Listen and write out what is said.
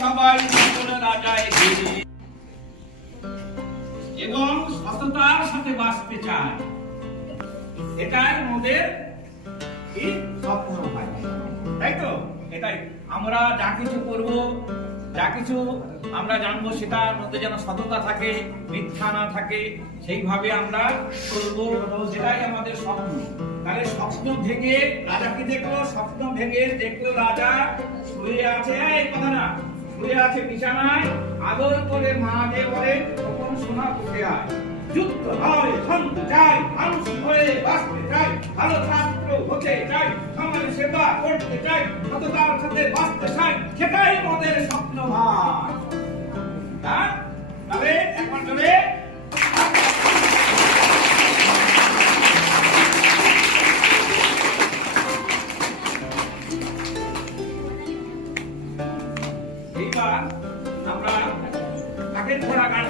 সবাই সকল রাজায় ঘিরে এবং সততার সাথে বাঁচতে চায়। এটাই আমাদের স্বপ্ন ভাই, তাই তো? এটাই আমরা যা কিছু করব, যা কিছু আমরা জানবো, সেটার মধ্যে যেন সততা থাকে, মিথ্যা না থাকে, সেইভাবে আমরা করবো। সেটাই আমাদের স্বপ্ন। তাহলে স্বপ্ন ভেঙে রাজা কি দেখলো? স্বপ্ন ভেঙে দেখলো রাজা শুয়ে আছে, এই কথা না, শুয়ে আছে বিছানায়, আদর করে মা যে বলে, তখন সোনা উঠে আয়, যুদ্ধ হয়, শান্ত চাই, মানুষ হয়ে বাঁচতে চাই, ভালো ছাত্র হতে চাই, সমাজ সেবা করতে চাই, সততার সাথে বাঁচতে চাই, সেটাই আমাদের স্বপ্ন ভাই। হ্যাঁ, তবে একবার চলে এইবার আমরা কাকের ঘোড়া গান